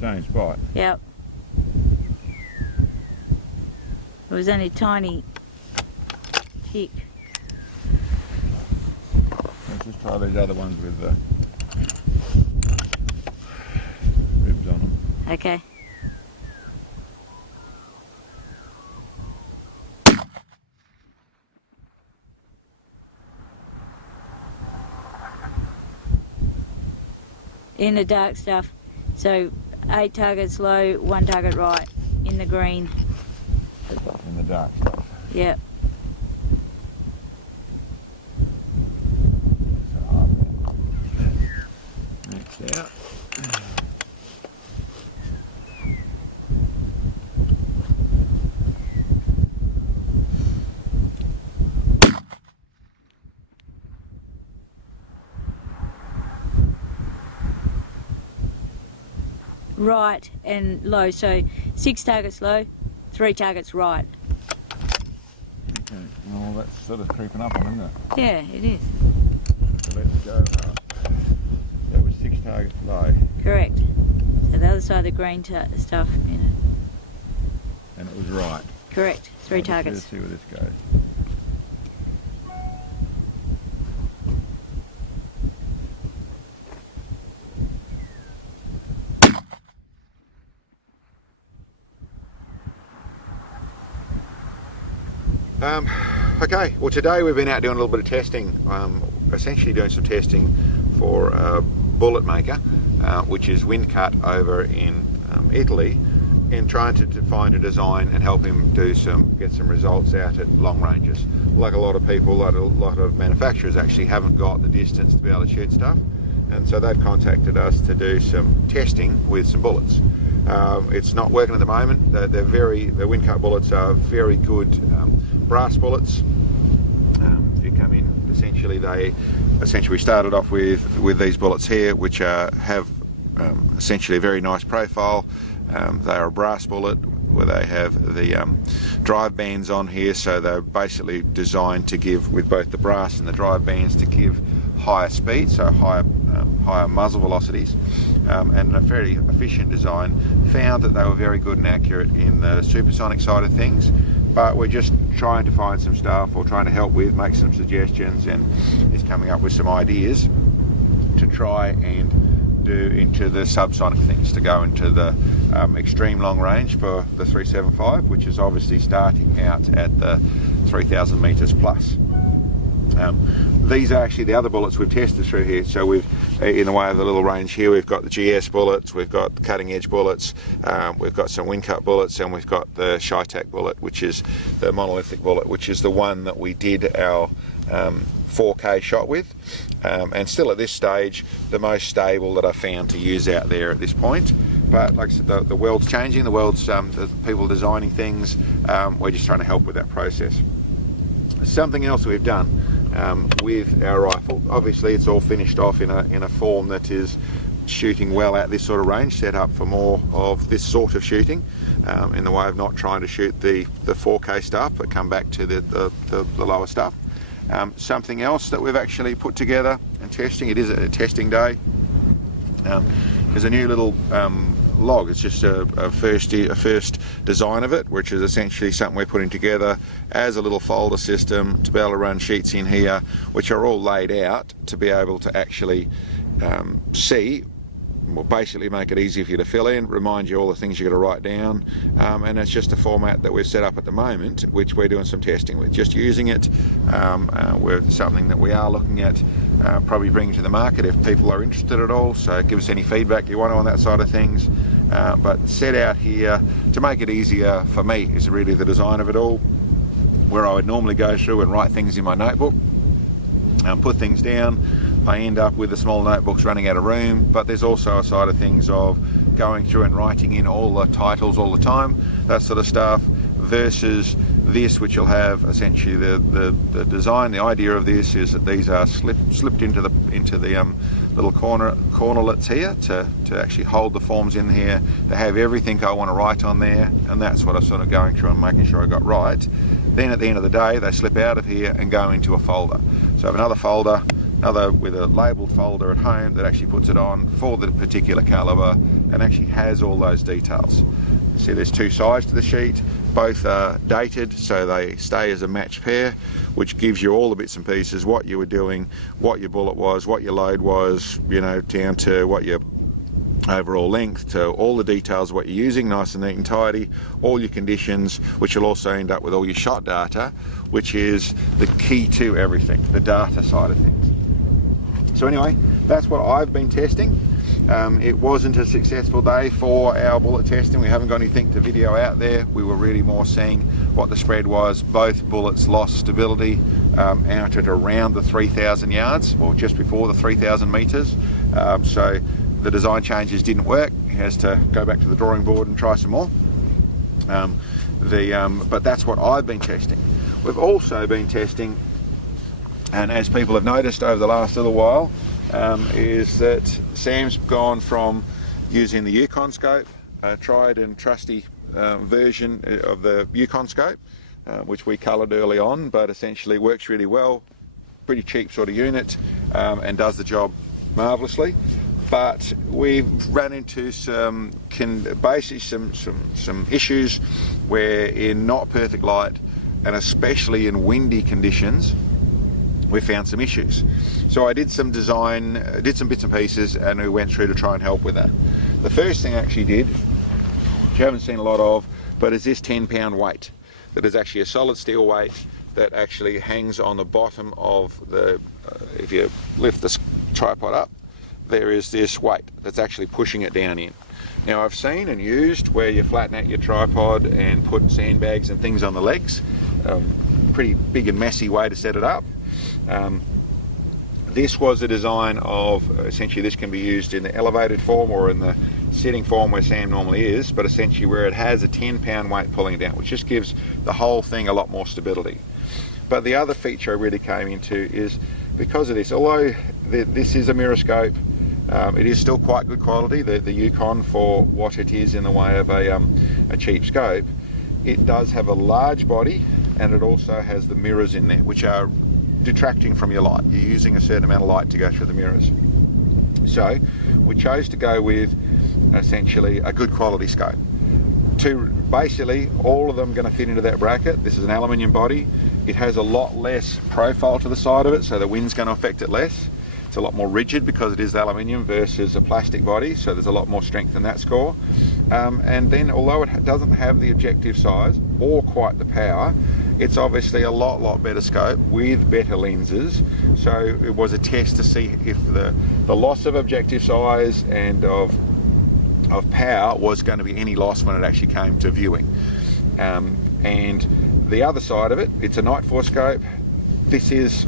same spot. Yep. It was only a tiny tick. Let's just try these other ones with the ribs on them. Okay. In the dark stuff. So 8 targets low, 1 target right. In the green. In the dark stuff. Yep. Next out. Right and low. So 6 targets low, 3 targets right. Okay. Well, that's sort of creeping up on, isn't it? Yeah, it is. So let's go up. That was 6 targets low. Correct. So the other side of the green stuff, you know. And it was right. Correct. 3 targets. Let's see where this goes. Okay, well today we've been out doing a little bit of testing, essentially doing some testing for a bullet maker, which is Windcut over in Italy, and trying to find a design and help him get some results out at long ranges. Like a lot of people, like a lot of manufacturers actually haven't got the distance to be able to shoot stuff, and so they've contacted us to do some testing with some bullets. It's not working at the moment. The Windcut bullets are very good brass bullets. If you come in, essentially we started off with these bullets here, which have essentially a very nice profile. They are a brass bullet where they have the drive bands on here, so they're basically designed to give, with both the brass and the drive bands, to give higher speed, so higher muzzle velocities, and a fairly efficient design. Found that they were very good and accurate in the supersonic side of things, but we're just trying to find some stuff, or trying to make some suggestions, and is coming up with some ideas to try and do into the subsonic things, to go into the extreme long range for the 375, which is obviously starting out at the 3,000 metres plus. These are actually the other bullets we've tested through here. So we've, in the way of the little range here, we've got the GS bullets, we've got cutting edge bullets, we've got some Windcut bullets, and we've got the Shitek bullet, which is the monolithic bullet, which is the one that we did our 4K shot with, and still at this stage the most stable that I found to use out there at this point. But like I said, the world's changing, the world's the people designing things. We're just trying to help with that process. Something else we've done with our rifle, obviously it's all finished off in a form that is shooting well at this sort of range, set up for more of this sort of shooting, in the way of not trying to shoot the 4K stuff, but come back to the lower stuff. Something else that we've actually put together and testing, it is a testing day, is a new little log. It's just a first design of it, which is essentially something we're putting together as a little folder system to be able to run sheets in here, which are all laid out to be able to actually see. Will basically make it easy for you to fill in, remind you all the things you've got to write down, and it's just a format that we've set up at the moment, which we're doing some testing with, just using it. We're something that we are looking at probably bringing to the market if people are interested at all, so give us any feedback you want on that side of things. But set out here to make it easier for me is really the design of it all, where I would normally go through and write things in my notebook and put things down. I end up with the small notebooks running out of room, but there's also a side of things of going through and writing in all the titles all the time, that sort of stuff, versus this, which will have essentially the design. The idea of this is that these are slipped into the little cornerlets here to actually hold the forms in here. They have everything I want to write on there, and that's what I'm sort of going through and making sure I got right. Then at the end of the day, they slip out of here and go into a folder. So I have another folder, with a labelled folder at home that actually puts it on for the particular calibre, and actually has all those details. See, there's two sides to the sheet, both are dated so they stay as a matched pair, which gives you all the bits and pieces, what you were doing, what your bullet was, what your load was, you know, down to what your overall length, to all the details of what you're using, nice and neat and tidy, all your conditions, which will also end up with all your shot data, which is the key to everything, the data side of things. So anyway, that's what I've been testing. It wasn't a successful day for our bullet testing. We haven't got anything to video out there. We were really more seeing what the spread was. Both bullets lost stability out at around the 3,000 yards, or just before the 3,000 metres. So the design changes didn't work. He has to go back to the drawing board and try some more. But that's what I've been testing. We've also been testing, and as people have noticed over the last little while, is that Sam's gone from using the Yukon scope, a tried and trusty version of the Yukon scope, which we coloured early on, but essentially works really well, pretty cheap sort of unit, and does the job marvellously. But we've run into some issues where in not perfect light, and especially in windy conditions, we found some issues. So I did some design, did some bits and pieces, and we went through to try and help with that. The first thing I actually did, which you haven't seen a lot of, but is this 10-pound weight. That is actually a solid steel weight that actually hangs on the bottom of the, if you lift this tripod up, there is this weight that's actually pushing it down in. Now I've seen and used where you flatten out your tripod and put sandbags and things on the legs. Pretty big and messy way to set it up. This was a design of, essentially this can be used in the elevated form or in the sitting form where Sam normally is, but essentially where it has a 10-pound weight pulling it down, which just gives the whole thing a lot more stability. But the other feature I really came into is because of this, although this is a mirror scope, it is still quite good quality, the Yukon, for what it is in the way of a cheap scope. It does have a large body, and it also has the mirrors in there, which are detracting from your light. You're using a certain amount of light to go through the mirrors. So we chose to go with essentially a good quality scope. Basically all of them going to fit into that bracket. This is an aluminium body. It has a lot less profile to the side of it, so the wind's going to affect it less. It's a lot more rigid because it is aluminium versus a plastic body, so there's a lot more strength in that score. And then although it doesn't have the objective size or quite the power, it's obviously a lot better scope with better lenses. So it was a test to see if the loss of objective size and of power was going to be any loss when it actually came to viewing. And the other side of it, it's a Night Force scope. This is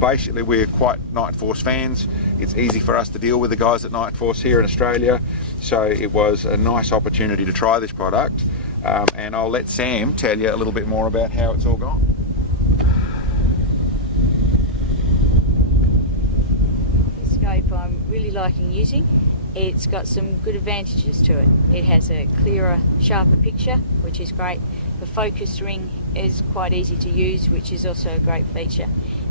basically, we're quite Night Force fans. It's easy for us to deal with the guys at Night Force here in Australia, so it was a nice opportunity to try this product. And I'll let Sam tell you a little bit more about how it's all gone. This scope I'm really liking using. It's got some good advantages to it. It has a clearer, sharper picture, which is great. The focus ring is quite easy to use, which is also a great feature.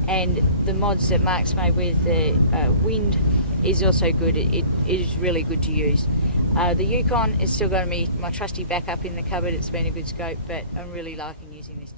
And the mods that Mark's made with the wind is also good. It is really good to use. The Yukon is still going to be my trusty backup in the cupboard. It's been a good scope, but I'm really liking using this.